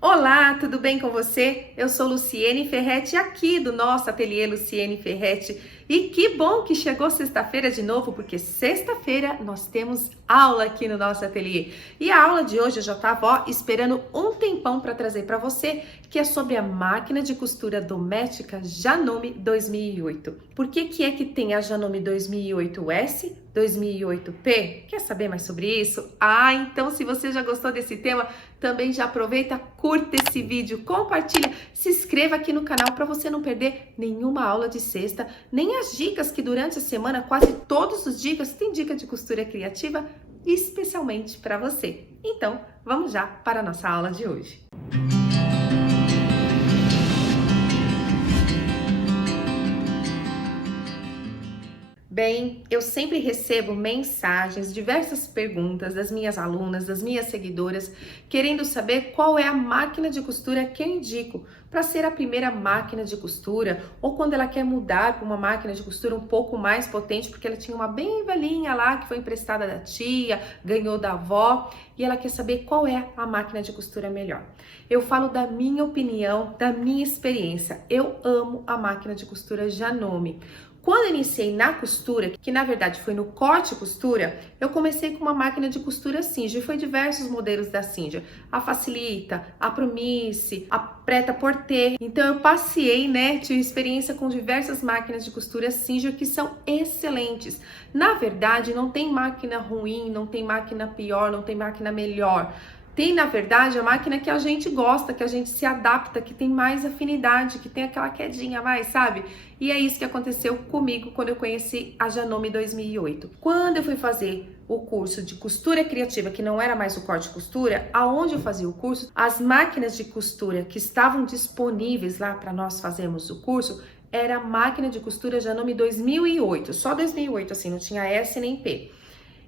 Olá, tudo bem com você? Eu sou Luciene Ferretti, aqui do nosso ateliê Luciene Ferretti. E que bom que chegou sexta-feira de novo, porque sexta-feira nós temos aula aqui no nosso ateliê. E a aula de hoje eu já estava esperando um tempão para trazer para você, que é sobre a máquina de costura doméstica Janome 2008. Por que é que tem a Janome 2008S, 2008P? Quer saber mais sobre isso? Então se você já gostou desse tema, também já aproveita, curta esse vídeo, compartilha, se inscreva aqui no canal para você não perder nenhuma aula de sexta, nem as dicas que durante a semana, quase todos os dias, tem dica de costura criativa especialmente para você. Então, vamos já para a nossa aula de hoje. Bem, eu sempre recebo mensagens, diversas perguntas das minhas alunas, das minhas seguidoras, querendo saber qual é a máquina de costura que eu indico para ser a primeira máquina de costura, ou quando ela quer mudar para uma máquina de costura um pouco mais potente, porque ela tinha uma bem velhinha lá que foi emprestada da tia, ganhou da avó, e ela quer saber qual é a máquina de costura melhor. Eu falo da minha opinião, da minha experiência. Eu amo a máquina de costura Janome. Quando eu iniciei na costura, que na verdade foi no corte e costura, eu comecei com uma máquina de costura Singer, e foi diversos modelos da Singer, a Facilita, a Promise, a Prêt-à-Porter. Então eu passei, tive experiência com diversas máquinas de costura Singer que são excelentes. Na verdade, não tem máquina ruim, não tem máquina pior, não tem máquina melhor. Tem, na verdade, a máquina que a gente gosta, que a gente se adapta, que tem mais afinidade, que tem aquela quedinha a mais, sabe? E é isso que aconteceu comigo quando eu conheci a Janome 2008. Quando eu fui fazer o curso de costura criativa, que não era mais o corte e costura, aonde eu fazia o curso, as máquinas de costura que estavam disponíveis lá para nós fazermos o curso, era a máquina de costura Janome 2008, só 2008, assim, não tinha S nem P.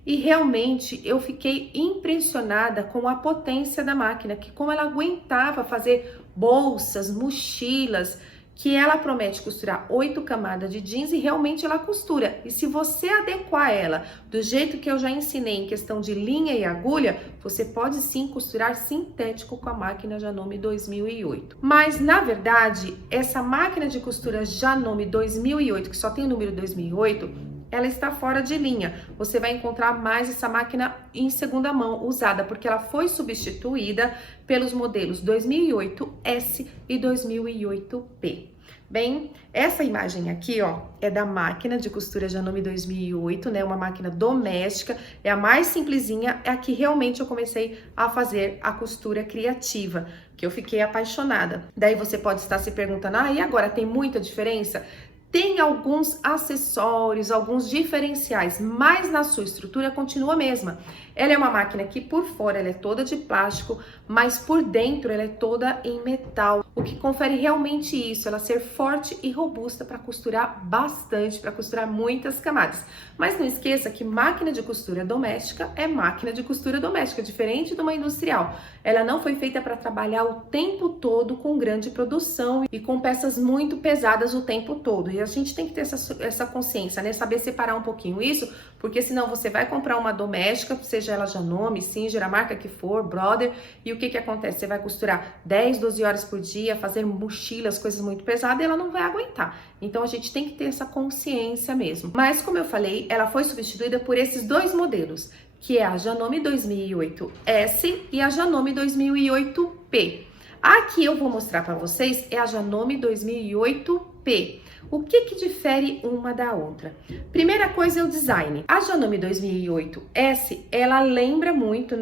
E realmente eu fiquei impressionada com a potência da máquina, que como ela aguentava fazer bolsas, mochilas, que ela promete costurar 8 camadas de jeans e realmente ela costura. E se você adequar ela do jeito que eu já ensinei em questão de linha e agulha, você pode sim costurar sintético com a máquina Janome 2008. Mas na verdade, essa máquina de costura Janome 2008, que só tem o número 2008, ela está fora de linha. Você vai encontrar mais essa máquina em segunda mão usada, porque ela foi substituída pelos modelos 2008S e 2008P. Bem, essa imagem aqui, ó, é da máquina de costura Janome 2008, né? Uma máquina doméstica, é a mais simplesinha, é a que realmente eu comecei a fazer a costura criativa, que eu fiquei apaixonada. Daí você pode estar se perguntando, e agora tem muita diferença? Tem alguns acessórios, alguns diferenciais, mas na sua estrutura continua a mesma. Ela é uma máquina que por fora ela é toda de plástico, mas por dentro ela é toda em metal, o que confere realmente isso, ela ser forte e robusta para costurar bastante, para costurar muitas camadas. Mas não esqueça que máquina de costura doméstica é máquina de costura doméstica, diferente de uma industrial. Ela não foi feita para trabalhar o tempo todo com grande produção e com peças muito pesadas o tempo todo. E a gente tem que ter essa consciência, né? Saber separar um pouquinho isso, porque senão você vai comprar uma doméstica, seja ela Janome, Singer, a marca que for, Brother, e o que acontece? Você vai costurar 10, 12 horas por dia, fazer mochilas, coisas muito pesadas, e ela não vai aguentar. Então a gente tem que ter essa consciência mesmo. Mas como eu falei, ela foi substituída por esses dois modelos, que é a Janome 2008S e a Janome 2008P. A que eu vou mostrar para vocês é a Janome 2008P. O que difere uma da outra? Primeira coisa é o design. A Janome 2008S, ela lembra muito,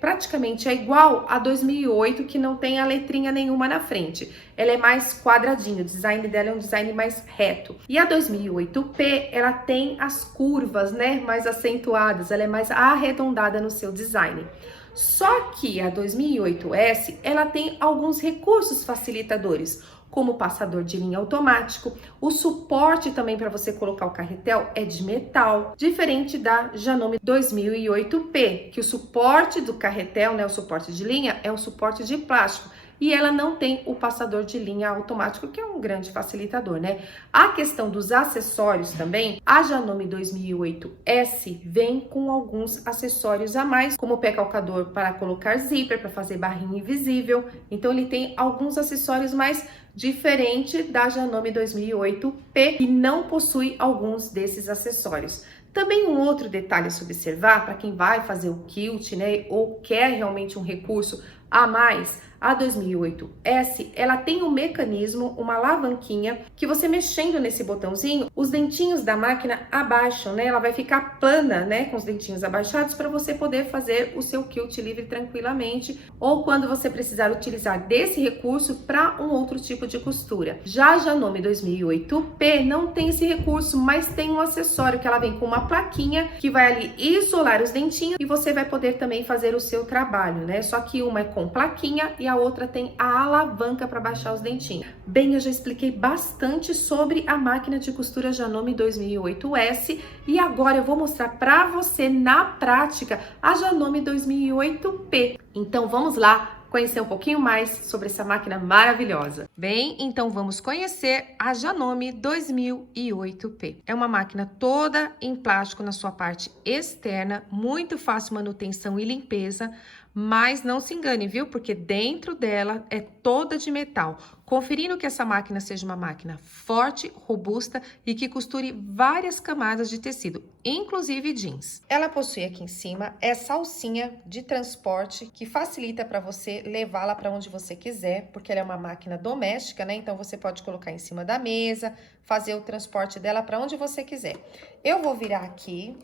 praticamente é igual a 2008, que não tem a letrinha nenhuma na frente. Ela é mais quadradinho, o design dela é um design mais reto. E a 2008P, ela tem as curvas, mais acentuadas, ela é mais arredondada no seu design. Só que a 2008S, ela tem alguns recursos facilitadores, como o passador de linha automático, o suporte também para você colocar o carretel é de metal, diferente da Janome 2008P, que o suporte do carretel, o suporte de linha, é um suporte de plástico. e ela não tem o passador de linha automático, que é um grande facilitador, né? A questão dos acessórios também, a Janome 2008S vem com alguns acessórios a mais, como o pé calcador para colocar zíper, para fazer barrinha invisível. Então ele tem alguns acessórios mais diferente da Janome 2008P e não possui alguns desses acessórios. Também um outro detalhe a se observar para quem vai fazer o quilt, né, ou quer realmente um recurso a mais, a 2008S, ela tem um mecanismo, uma alavanquinha, que você mexendo nesse botãozinho, os dentinhos da máquina abaixam, né? Ela vai ficar plana, né, com os dentinhos abaixados para você poder fazer o seu quilt livre tranquilamente, ou quando você precisar utilizar desse recurso para um outro tipo de costura. Já a Janome 2008P não tem esse recurso, mas tem um acessório que ela vem com uma plaquinha que vai ali isolar os dentinhos e você vai poder também fazer o seu trabalho, né? Só que uma é com plaquinha e a outra tem a alavanca para baixar os dentinhos. Bem, eu já expliquei bastante sobre a máquina de costura Janome 2008S e agora eu vou mostrar para você na prática a Janome 2008P. Então vamos lá conhecer um pouquinho mais sobre essa máquina maravilhosa. Bem, então vamos conhecer a Janome 2008P. É uma máquina toda em plástico na sua parte externa, muito fácil manutenção e limpeza, mas não se engane, viu? Porque dentro dela é toda de metal. Conferindo que essa máquina seja uma máquina forte, robusta e que costure várias camadas de tecido, inclusive jeans. Ela possui aqui em cima essa alcinha de transporte que facilita para você levá-la para onde você quiser, porque ela é uma máquina doméstica, né? Então você pode colocar em cima da mesa, fazer o transporte dela para onde você quiser. Eu vou virar aqui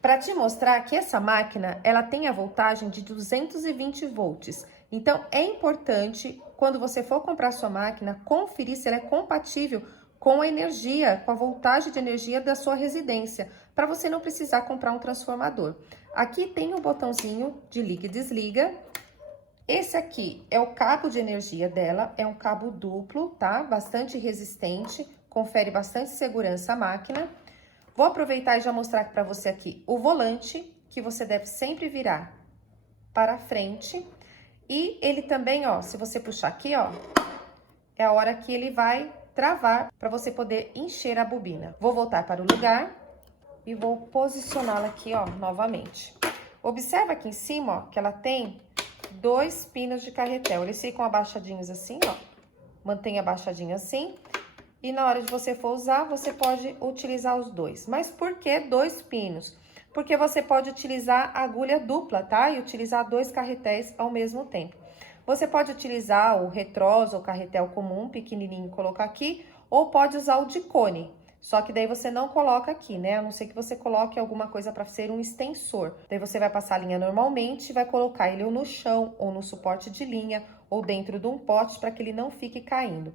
para te mostrar que essa máquina, ela tem a voltagem de 220 volts. Então, é importante, quando você for comprar sua máquina, conferir se ela é compatível com a energia, com a voltagem de energia da sua residência, para você não precisar comprar um transformador. Aqui tem o botãozinho de liga e desliga. Esse aqui é o cabo de energia dela, é um cabo duplo, tá? Bastante resistente, confere bastante segurança à máquina. Vou aproveitar e já mostrar para você aqui o volante, que você deve sempre virar para frente. E ele também, ó, se você puxar aqui, ó, é a hora que ele vai travar para você poder encher a bobina. Vou voltar para o lugar e vou posicioná-la aqui, ó, novamente. Observa aqui em cima, ó, que ela tem 2 pinos de carretel. Eles ficam abaixadinhos assim, ó. Mantém abaixadinho assim. E na hora de você for usar, você pode utilizar os dois. Mas por que 2 pinos? Porque você pode utilizar agulha dupla, tá? E utilizar 2 carretéis ao mesmo tempo. Você pode utilizar o retrós ou carretel comum, pequenininho, colocar aqui. Ou pode usar o de cone. Só que daí você não coloca aqui, né? A não ser que você coloque alguma coisa para ser um extensor. Daí você vai passar a linha normalmente e vai colocar ele ou no chão, ou no suporte de linha, ou dentro de um pote para que ele não fique caindo.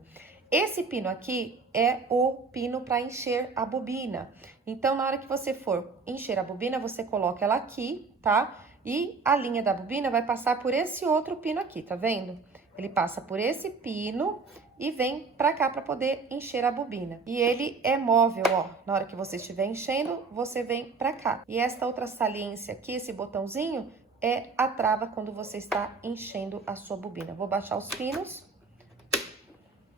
Esse pino aqui é o pino para encher a bobina. Então, na hora que você for encher a bobina, você coloca ela aqui, tá? E a linha da bobina vai passar por esse outro pino aqui, tá vendo? Ele passa por esse pino e vem pra cá pra poder encher a bobina. E ele é móvel, ó. Na hora que você estiver enchendo, você vem pra cá. E esta outra saliência aqui, esse botãozinho, é a trava quando você está enchendo a sua bobina. Vou baixar os pinos.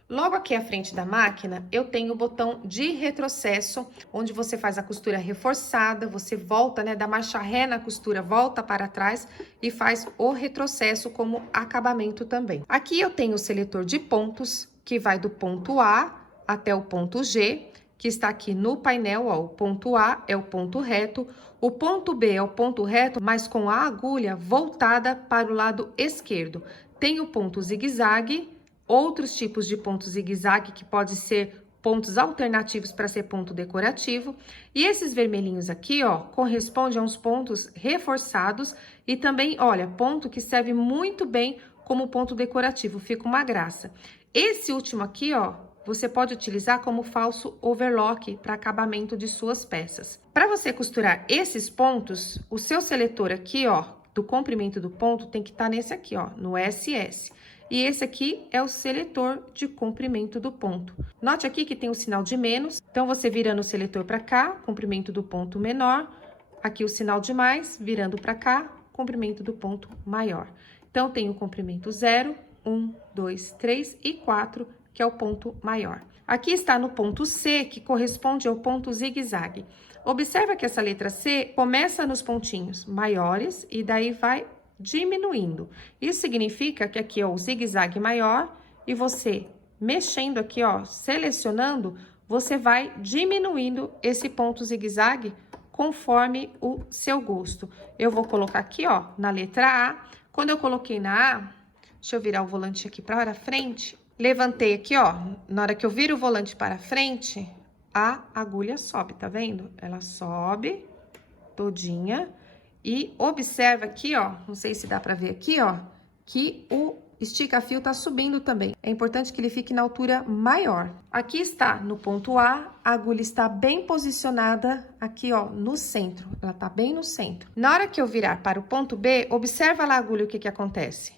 Logo aqui à frente da máquina, eu tenho o botão de retrocesso, onde você faz a costura reforçada, você volta, né, dá marcha ré na costura, volta para trás e faz o retrocesso como acabamento também. Aqui eu tenho o seletor de pontos, que vai do ponto A até o ponto G, que está aqui no painel, ó, o ponto A é o ponto reto, o ponto B é o ponto reto, mas com a agulha voltada para o lado esquerdo. Tem o ponto zigue-zague, outros tipos de ponto zigue-zague que pode ser pontos alternativos para ser ponto decorativo. E esses vermelhinhos aqui, ó, correspondem a uns pontos reforçados e também, olha, ponto que serve muito bem como ponto decorativo, fica uma graça. Esse último aqui, ó, você pode utilizar como falso overlock para acabamento de suas peças. Para você costurar esses pontos, o seu seletor aqui, ó, do comprimento do ponto tem que estar nesse aqui, ó, no SS. E esse aqui é o seletor de comprimento do ponto. Note aqui que tem o sinal de menos, então você virando o seletor para cá, comprimento do ponto menor. Aqui o sinal de mais, virando para cá, comprimento do ponto maior. Então, tem o comprimento 0, 1, 2, 3 e 4, que é o ponto maior. Aqui está no ponto C, que corresponde ao ponto zigue-zague. Observa que essa letra C começa nos pontinhos maiores e daí vai diminuindo. Isso significa que aqui é o zigue-zague maior e você mexendo aqui, ó, selecionando, você vai diminuindo esse ponto zigue-zague conforme o seu gosto. Eu vou colocar aqui, ó, na letra A. Quando eu coloquei na A, deixa eu virar o volante aqui para frente. Levantei aqui, ó, na hora que eu viro o volante para frente, a agulha sobe, tá vendo? Ela sobe todinha e observa aqui, ó, não sei se dá pra ver aqui, ó, que o estica-fio tá subindo também. É importante que ele fique na altura maior. Aqui está no ponto A, a agulha está bem posicionada aqui, ó, no centro. Ela tá bem no centro. Na hora que eu virar para o ponto B, observa lá a agulha, o que que acontece.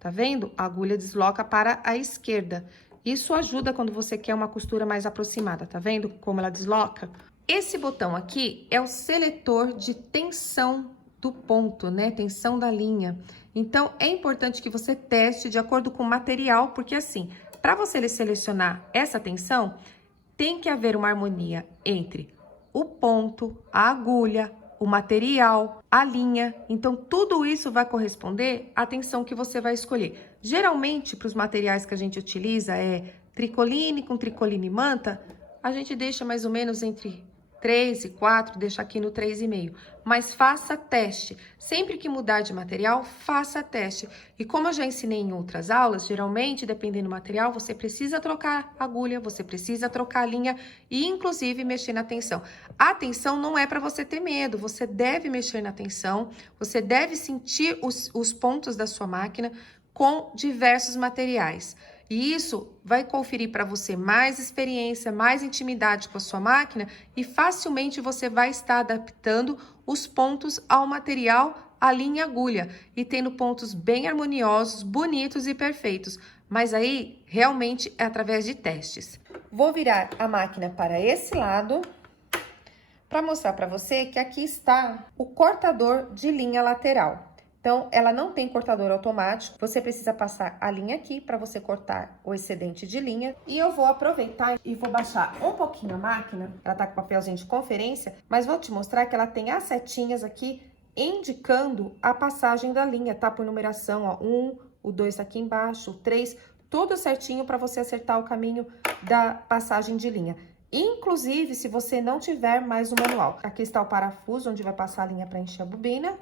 Tá vendo? A agulha desloca para a esquerda. Isso ajuda quando você quer uma costura mais aproximada, tá vendo como ela desloca? Esse botão aqui é o seletor de tensão do ponto, né? Tensão da linha. Então, é importante que você teste de acordo com o material, porque assim, para você selecionar essa tensão, tem que haver uma harmonia entre o ponto, a agulha, o material, a linha. Então, tudo isso vai corresponder à tensão que você vai escolher. Geralmente, para os materiais que a gente utiliza, tricoline com tricoline manta, a gente deixa mais ou menos entre 3 e 4, deixa aqui no 3,5. Mas faça teste. Sempre que mudar de material, faça teste. E como eu já ensinei em outras aulas, geralmente, dependendo do material, você precisa trocar a agulha, você precisa trocar a linha e, inclusive, mexer na tensão. A tensão não é para você ter medo, você deve mexer na tensão, você deve sentir os pontos da sua máquina com diversos materiais. E isso vai conferir para você mais experiência, mais intimidade com a sua máquina e facilmente você vai estar adaptando os pontos ao material, à linha e agulha e tendo pontos bem harmoniosos, bonitos e perfeitos. Mas aí, realmente, é através de testes. Vou virar a máquina para esse lado para mostrar para você que aqui está o cortador de linha lateral. Então, ela não tem cortador automático, você precisa passar a linha aqui para você cortar o excedente de linha. E eu vou aproveitar e vou baixar um pouquinho a máquina, ela tá com papelzinho de conferência, mas vou te mostrar que ela tem as setinhas aqui indicando a passagem da linha, tá? Por numeração, ó, 1, o 2 tá aqui embaixo, o 3, tudo certinho para você acertar o caminho da passagem de linha. Inclusive, se você não tiver mais o manual. Aqui está o parafuso, onde vai passar a linha para encher a bobina.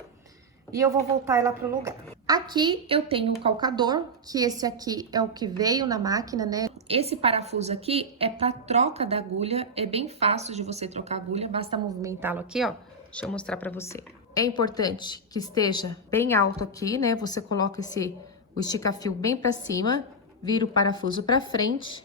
E eu vou voltar ela para o lugar. Aqui eu tenho o calcador, que esse aqui é o que veio na máquina, né? Esse parafuso aqui é para troca da agulha, é bem fácil de você trocar a agulha, basta movimentá-lo aqui, ó. Deixa eu mostrar para você. É importante que esteja bem alto aqui, né? Você coloca o estica-fio bem para cima, vira o parafuso para frente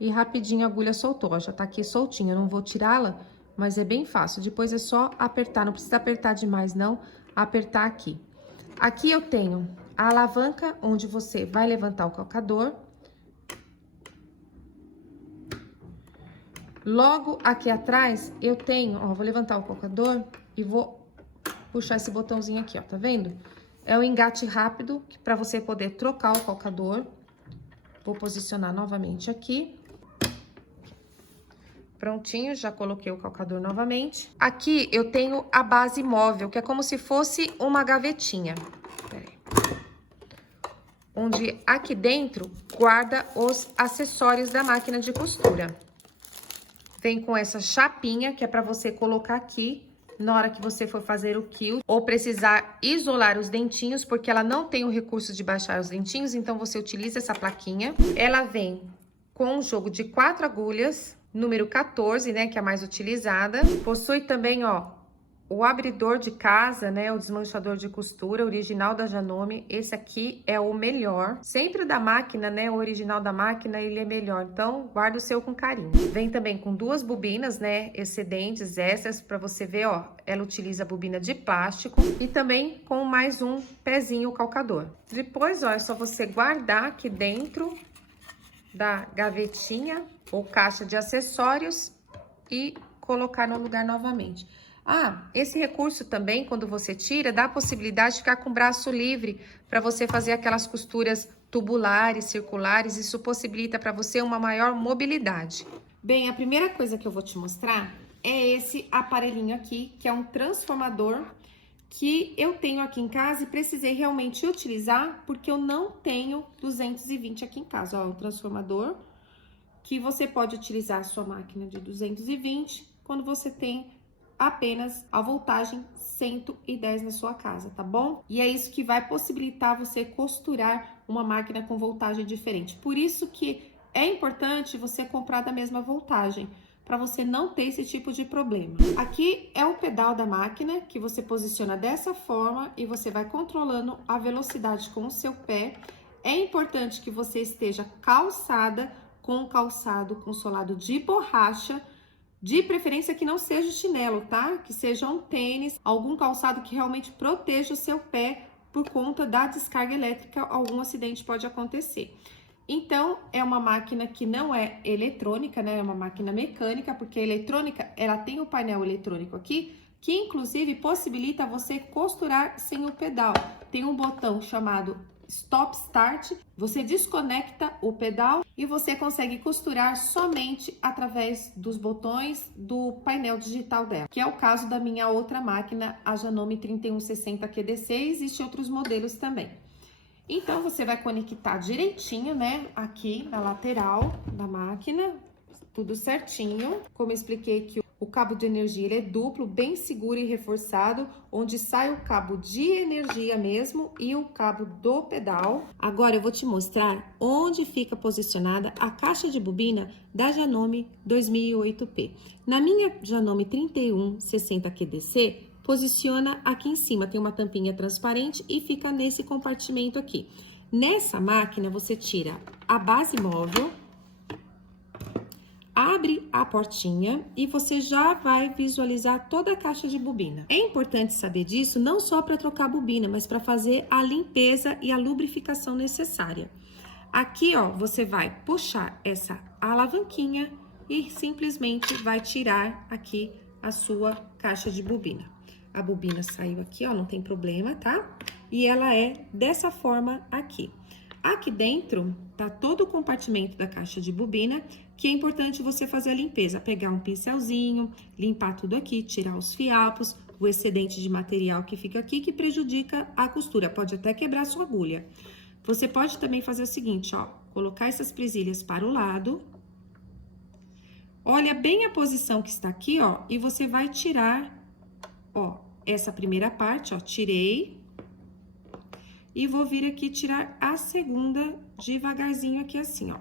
e rapidinho a agulha soltou, ó. Já tá aqui soltinha, eu não vou tirá-la, mas é bem fácil. Depois é só apertar, não precisa apertar demais, não. Apertar aqui. Aqui eu tenho a alavanca, onde você vai levantar o calcador. Logo aqui atrás, eu tenho, ó, vou levantar o calcador e vou puxar esse botãozinho aqui, ó, tá vendo? É o engate rápido, para você poder trocar o calcador. Vou posicionar novamente aqui. Prontinho, já coloquei o calcador novamente. Aqui eu tenho a base móvel, que é como se fosse uma gavetinha. Peraí. Onde aqui dentro guarda os acessórios da máquina de costura. Vem com essa chapinha, que é para você colocar aqui na hora que você for fazer o quilt, ou precisar isolar os dentinhos, porque ela não tem o recurso de baixar os dentinhos, então você utiliza essa plaquinha. Ela vem com um jogo de 4 agulhas, número 14, né, que é a mais utilizada. Possui também, ó, o abridor de casa, né, o desmanchador de costura, original da Janome. Esse aqui é o melhor. Sempre da máquina, né, o original da máquina, ele é melhor. Então, guarda o seu com carinho. Vem também com 2 bobinas, né, excedentes, extras, pra você ver, ó. Ela utiliza bobina de plástico e também com mais um pezinho calcador. Depois, ó, é só você guardar aqui dentro da gavetinha ou caixa de acessórios e colocar no lugar novamente. Ah, esse recurso também, quando você tira, dá a possibilidade de ficar com o braço livre para você fazer aquelas costuras tubulares, circulares. Isso possibilita para você uma maior mobilidade. Bem, a primeira coisa que eu vou te mostrar é esse aparelhinho aqui, que é um transformador que eu tenho aqui em casa e precisei realmente utilizar porque eu não tenho 220 aqui em casa. Ó, um transformador que você pode utilizar a sua máquina de 220 quando você tem apenas a voltagem 110 na sua casa, tá bom? E é isso que vai possibilitar você costurar uma máquina com voltagem diferente. Por isso que é importante você comprar da mesma voltagem, para você não ter esse tipo de problema. Aqui é o pedal da máquina, que você posiciona dessa forma e você vai controlando a velocidade com o seu pé. É importante que você esteja calçada com um calçado com solado de borracha, de preferência que não seja chinelo, tá? Que seja um tênis, algum calçado que realmente proteja o seu pé por conta da descarga elétrica, algum acidente pode acontecer. Então, é uma máquina que não é eletrônica, né? É uma máquina mecânica, porque a eletrônica, ela tem o painel eletrônico aqui, que inclusive possibilita você costurar sem o pedal. Tem um botão chamado Stop Start, você desconecta o pedal e você consegue costurar somente através dos botões do painel digital dela, que é o caso da minha outra máquina, a Janome 3160 QDC, existem outros modelos também. Então, você vai conectar direitinho, né, aqui na lateral da máquina, tudo certinho. Como eu expliquei que o cabo de energia ele é duplo, bem seguro e reforçado, onde sai o cabo de energia mesmo e o cabo do pedal. Agora eu vou te mostrar onde fica posicionada a caixa de bobina da Janome 2008P. Na minha Janome 3160 QDC, posiciona aqui em cima, tem uma tampinha transparente e fica nesse compartimento aqui. Nessa máquina, você tira a base móvel, abre a portinha e você já vai visualizar toda a caixa de bobina. É importante saber disso não só para trocar a bobina, mas para fazer a limpeza e a lubrificação necessária. Aqui, ó, você vai puxar essa alavanquinha e simplesmente vai tirar aqui a sua caixa de bobina. A bobina saiu aqui, ó, não tem problema, tá? E ela é dessa forma aqui. Aqui dentro tá todo o compartimento da caixa de bobina, que é importante você fazer a limpeza, pegar um pincelzinho, limpar tudo aqui, tirar os fiapos, o excedente de material que fica aqui, que prejudica a costura, pode até quebrar a sua agulha. Você pode também fazer o seguinte, ó, colocar essas presilhas para o lado, olha bem a posição que está aqui, ó, e você vai tirar, ó, essa primeira parte, ó, tirei. E vou vir aqui tirar a segunda devagarzinho aqui assim, ó.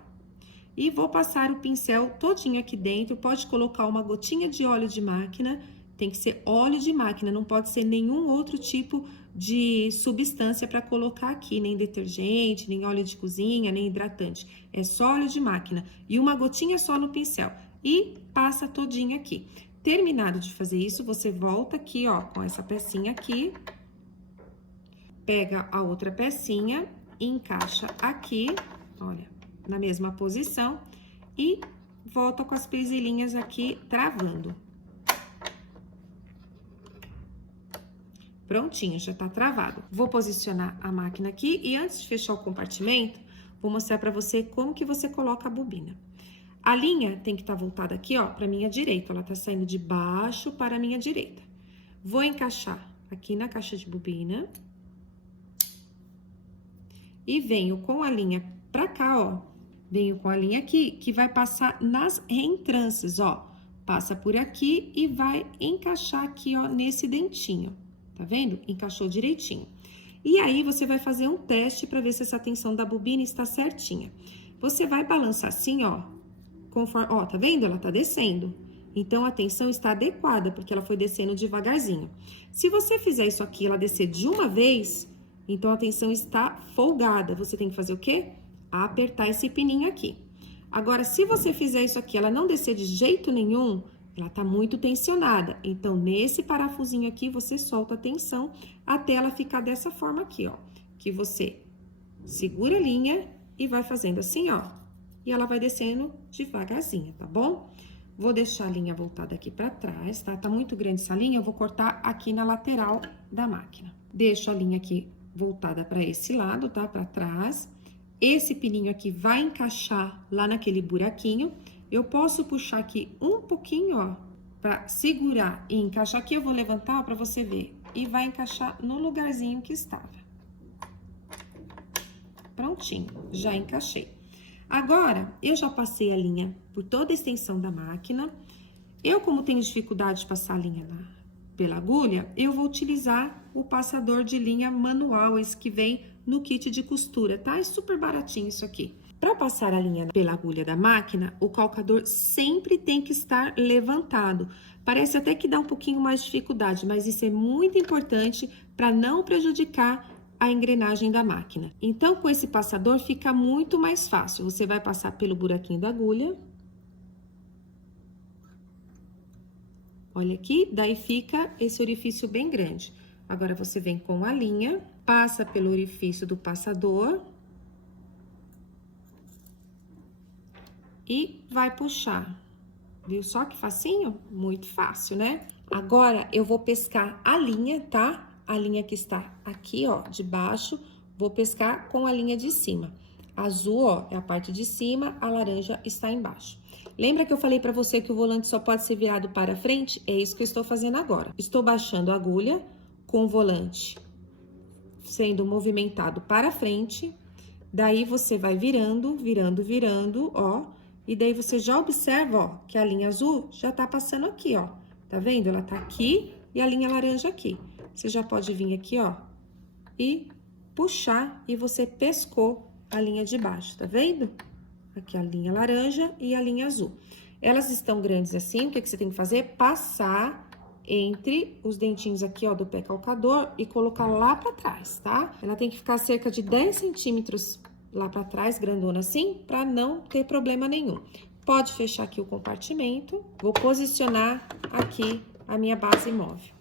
E vou passar o pincel todinho aqui dentro, pode colocar uma gotinha de óleo de máquina, tem que ser óleo de máquina, não pode ser nenhum outro tipo de substância para colocar aqui, nem detergente, nem óleo de cozinha, nem hidratante. É só óleo de máquina e uma gotinha só no pincel. E passa todinho aqui. Terminado de fazer isso, você volta aqui, ó, com essa pecinha aqui. Pega a outra pecinha, encaixa aqui, olha, na mesma posição. E volta com as presilhinhas aqui, travando. Prontinho, já tá travado. Vou posicionar a máquina aqui e antes de fechar o compartimento, vou mostrar pra você como que você coloca a bobina. A linha tem que estar voltada aqui, ó, pra minha direita. Ela tá saindo de baixo para a minha direita. Vou encaixar aqui na caixa de bobina. E venho com a linha pra cá, ó. Venho com a linha aqui, que vai passar nas reentrâncias, ó. Passa por aqui e vai encaixar aqui, ó, nesse dentinho. Tá vendo? Encaixou direitinho. E aí, você vai fazer um teste pra ver se essa tensão da bobina está certinha. Você vai balançar assim, ó. Conforme, ó, tá vendo? Ela tá descendo. Então, a tensão está adequada, porque ela foi descendo devagarzinho. Se você fizer isso aqui, ela descer de uma vez, então a tensão está folgada. Você tem que fazer o quê? Apertar esse pininho aqui. Agora, se você fizer isso aqui, ela não descer de jeito nenhum, ela tá muito tensionada. Então, nesse parafusinho aqui, você solta a tensão até ela ficar dessa forma aqui, ó. Que você segura a linha e vai fazendo assim, ó. E ela vai descendo devagarzinho, tá bom? Vou deixar a linha voltada aqui pra trás, tá? Tá muito grande essa linha, eu vou cortar aqui na lateral da máquina. Deixo a linha aqui voltada pra esse lado, tá? Pra trás. Esse pininho aqui vai encaixar lá naquele buraquinho. Eu posso puxar aqui um pouquinho, ó, pra segurar e encaixar aqui. Eu vou levantar, ó, pra você ver. E vai encaixar no lugarzinho que estava. Prontinho, já encaixei. Agora, eu já passei a linha por toda a extensão da máquina. Eu, como tenho dificuldade de passar a linha pela agulha, eu vou utilizar o passador de linha manual, esse que vem no kit de costura, tá? É super baratinho isso aqui. Para passar a linha pela agulha da máquina, o calcador sempre tem que estar levantado. Parece até que dá um pouquinho mais de dificuldade, mas isso é muito importante para não prejudicar a engrenagem da máquina. Então, com esse passador fica muito mais fácil. Você vai passar pelo buraquinho da agulha. Olha aqui, daí fica esse orifício bem grande. Agora, você vem com a linha, passa pelo orifício do passador. E vai puxar. Viu só que facinho? Muito fácil, né? Agora, eu vou pescar a linha, tá? A linha que está aqui, ó, de baixo, vou pescar com a linha de cima. Azul, ó, é a parte de cima, a laranja está embaixo. Lembra que eu falei pra você que o volante só pode ser virado para frente? É isso que eu estou fazendo agora. Estou baixando a agulha com o volante sendo movimentado para frente. Daí, você vai virando, ó. E daí, você já observa, ó, que a linha azul já tá passando aqui, ó. Tá vendo? Ela tá aqui e a linha laranja aqui. Você já pode vir aqui, ó, e puxar, e você pescou a linha de baixo, tá vendo? Aqui a linha laranja e a linha azul. Elas estão grandes assim, o que você tem que fazer? Passar entre os dentinhos aqui, ó, do pé calcador e colocar lá pra trás, tá? Ela tem que ficar cerca de 10 centímetros lá pra trás, grandona assim, pra não ter problema nenhum. Pode fechar aqui o compartimento. Vou posicionar aqui a minha base móvel.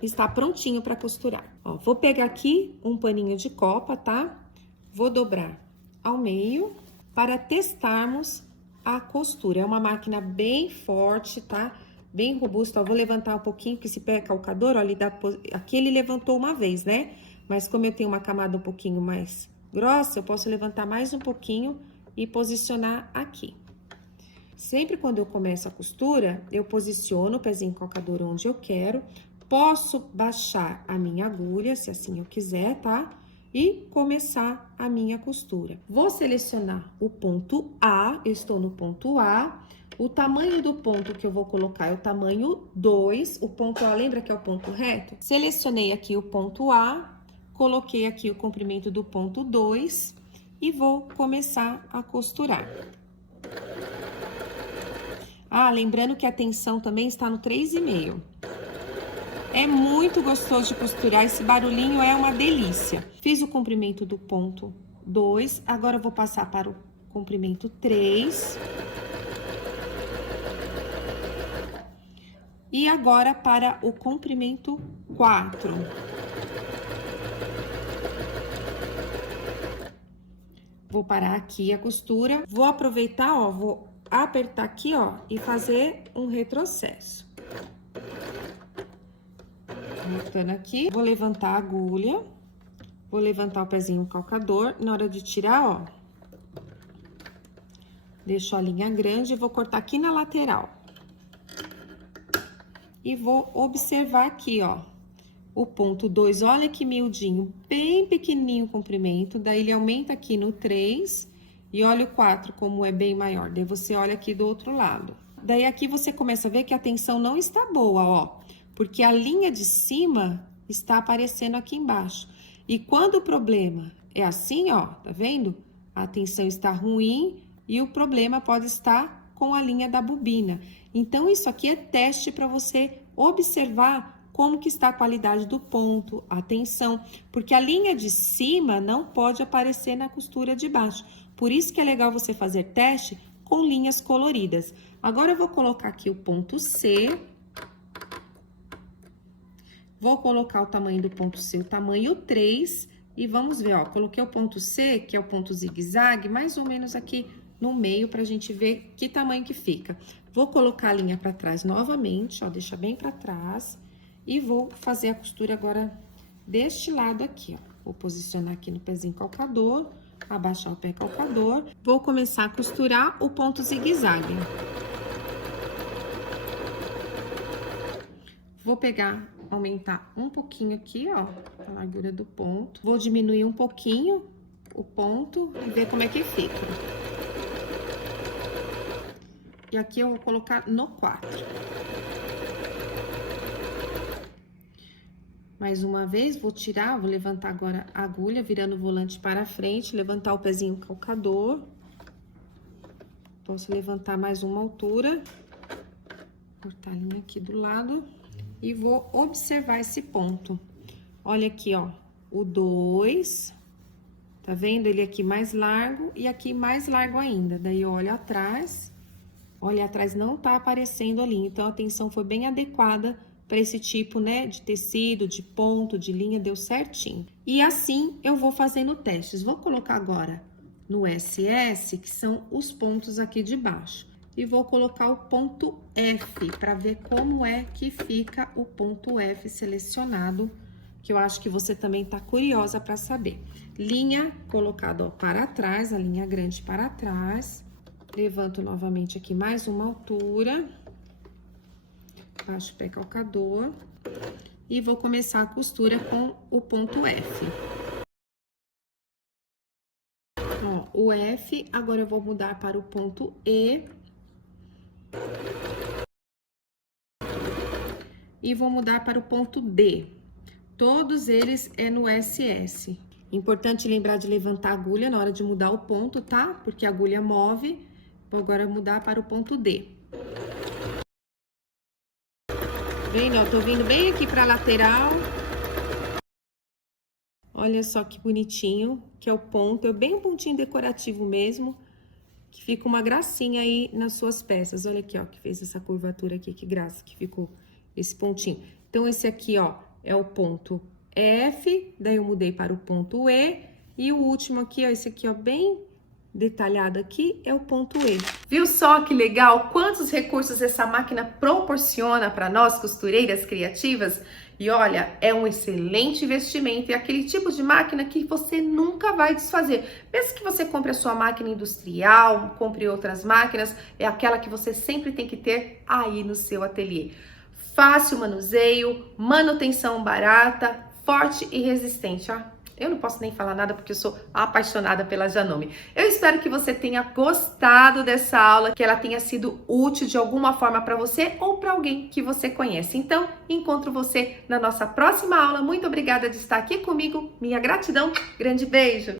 Está prontinho para costurar. Ó, vou pegar aqui um paninho de copa, tá? Vou dobrar ao meio para testarmos a costura. É uma máquina bem forte, tá? Bem robusta. Ó, vou levantar um pouquinho, que esse pé calcador, ó, aqui ele levantou uma vez, né? Mas como eu tenho uma camada um pouquinho mais grossa, eu posso levantar mais um pouquinho e posicionar aqui. Sempre quando eu começo a costura, eu posiciono o pezinho calcador onde eu quero. Posso baixar a minha agulha, se assim eu quiser, tá? E começar a minha costura. Vou selecionar o ponto A, eu estou no ponto A. O tamanho do ponto que eu vou colocar é o tamanho 2. O ponto A, lembra que é o ponto reto? Selecionei aqui o ponto A, coloquei aqui o comprimento do ponto 2 e vou começar a costurar. Ah, lembrando que a tensão também está no 3,5. É muito gostoso de costurar, esse barulhinho é uma delícia. Fiz o comprimento do ponto 2, agora eu vou passar para o comprimento 3. E agora para o comprimento 4. Vou parar aqui a costura, vou aproveitar, ó, vou apertar aqui, ó, e fazer um retrocesso. Voltando aqui, vou levantar a agulha, vou levantar o pezinho calcador, na hora de tirar, ó, deixo a linha grande e vou cortar aqui na lateral. E vou observar aqui, ó, o ponto 2, olha que miudinho, bem pequenininho o comprimento, daí ele aumenta aqui no 3 e olha o 4 como é bem maior, daí você olha aqui do outro lado. Daí aqui você começa a ver que a tensão não está boa, ó. Porque a linha de cima está aparecendo aqui embaixo. E quando o problema é assim, ó, tá vendo? A tensão está ruim e o problema pode estar com a linha da bobina. Então, isso aqui é teste para você observar como que está a qualidade do ponto, a tensão. Porque a linha de cima não pode aparecer na costura de baixo. Por isso que é legal você fazer teste com linhas coloridas. Agora, eu vou colocar aqui o ponto C. Vou colocar o tamanho do ponto C, o tamanho 3, e vamos ver, ó, coloquei o ponto C, que é o ponto zigue-zague, mais ou menos aqui no meio pra gente ver que tamanho que fica. Vou colocar a linha pra trás novamente, ó, deixa bem pra trás. E vou fazer a costura agora deste lado aqui, ó. Vou posicionar aqui no pezinho calcador, abaixar o pé calcador. Vou começar a costurar o ponto zigue-zague. Vou pegar, aumentar um pouquinho aqui, ó, a largura do ponto. Vou diminuir um pouquinho o ponto e ver como é que fica. E aqui eu vou colocar no 4. Mais uma vez, vou tirar, vou levantar agora a agulha, virando o volante para frente, levantar o pezinho calcador. Posso levantar mais uma altura, cortar a linha aqui do lado e vou observar esse ponto. Olha aqui, ó, o 2, tá vendo? Ele aqui mais largo e aqui mais largo ainda. Daí, eu olho atrás, olha atrás, não tá aparecendo ali, então a tensão foi bem adequada para esse tipo, né, de tecido, de ponto, de linha, deu certinho. E assim eu vou fazendo testes. Vou colocar agora no SS, que são os pontos aqui de baixo. E vou colocar o ponto F, para ver como é que fica o ponto F selecionado, que eu acho que você também tá curiosa para saber. Linha colocada, ó, para trás, a linha grande para trás. Levanto novamente aqui mais uma altura. Baixo o pé calcador e vou começar a costura com o ponto F. Ó, o F, agora eu vou mudar para o ponto E. E vou mudar para o ponto D. Todos eles é no SS. Importante lembrar de levantar a agulha na hora de mudar o ponto, tá? Porque a agulha move. Vou agora mudar para o ponto D. Vendo, ó, tô vindo bem aqui pra lateral. Olha só que bonitinho, que é o ponto, é bem um pontinho decorativo mesmo, que fica uma gracinha aí nas suas peças. Olha aqui, ó, que fez essa curvatura aqui, que graça que ficou esse pontinho. Então, esse aqui, ó, é o ponto F, daí eu mudei para o ponto E, e o último aqui, ó, esse aqui, ó, bem detalhado aqui, é o ponto E. Viu só que legal? Quantos recursos essa máquina proporciona para nós, costureiras criativas? E olha, é um excelente investimento, é aquele tipo de máquina que você nunca vai desfazer. Mesmo que você compre a sua máquina industrial, compre outras máquinas, é aquela que você sempre tem que ter aí no seu ateliê. Fácil manuseio, manutenção barata, forte e resistente, ó. Eu não posso nem falar nada porque eu sou apaixonada pela Janome. Eu espero que você tenha gostado dessa aula, que ela tenha sido útil de alguma forma para você ou para alguém que você conhece. Então, encontro você na nossa próxima aula. Muito obrigada de estar aqui comigo. Minha gratidão. Grande beijo.